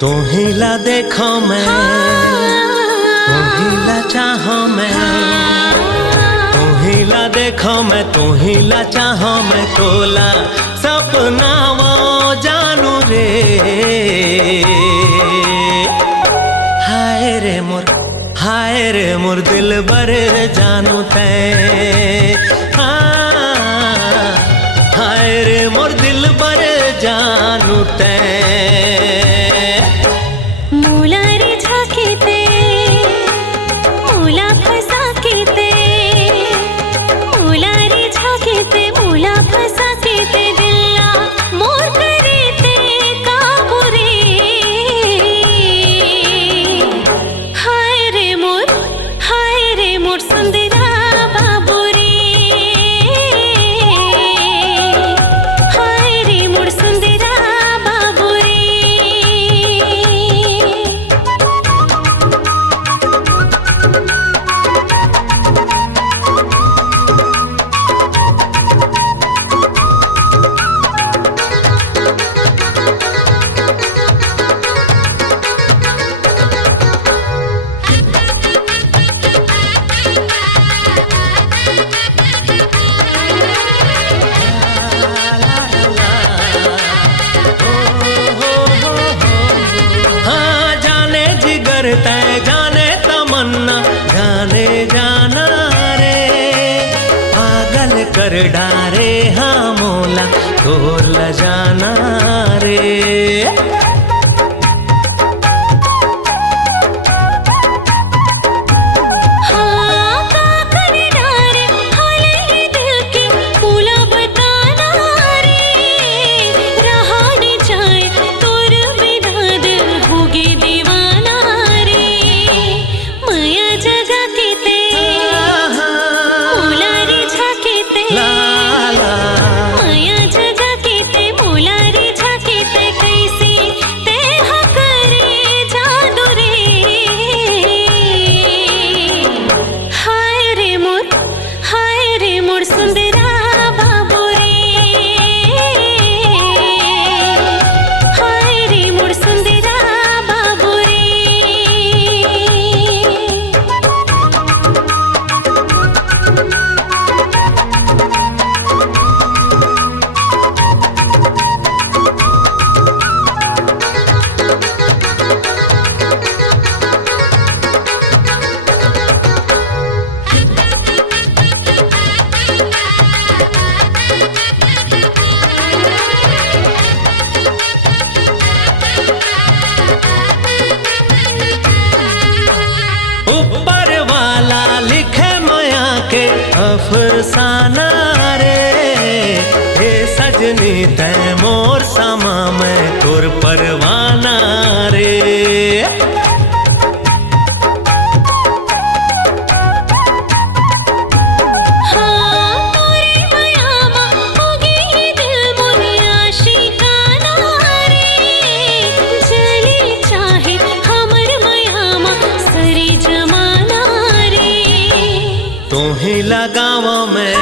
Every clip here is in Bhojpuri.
तोहिला देखो मैं, तोहिला चाहो मैं, तोहिला देखो मैं, तोहिला चाहो मैं, तोला सपना वो जानू रे। हाय रे मोर दिल बर जानू तै, हाय रे मोर दिल बर जानू तै। मूला रे झाकीते, मूला फसा केते, मूला रे झाकीते, मूला फसा केते, दिल्ला मोर करेते काबू रे। हाय रे मोर सुंदरा बाबू रे, हाय रे मोर सुंदरा बाबू रे। तै जाने तमन्ना, जाने जाना रे, पागल कर डारे हाँ मोला तोर ल जाना रे। अफसाना रे, हे सजनी तै मोर समा मैं तोर परवाना रे। तोहिला गाँव में,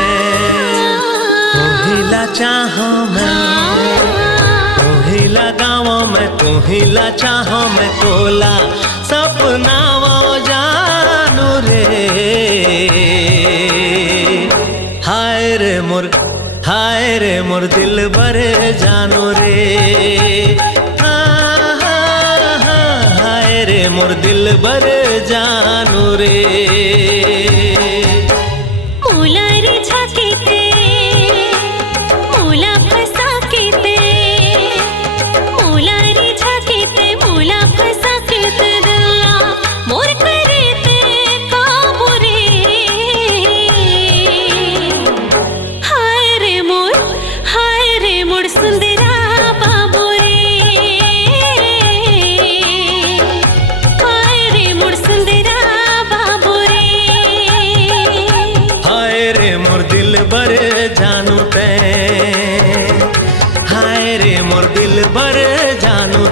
तोहिला चाहो मैं, तोहिला गाँव में, तोहिला चाहो मैं, तोला सपना वो जानू रे। हाय रे मोर दिल बर जानू रे, हाय रे मोर दिल बर जानू रे। बर जानू तै, हाय रे मोर दिल बर जानू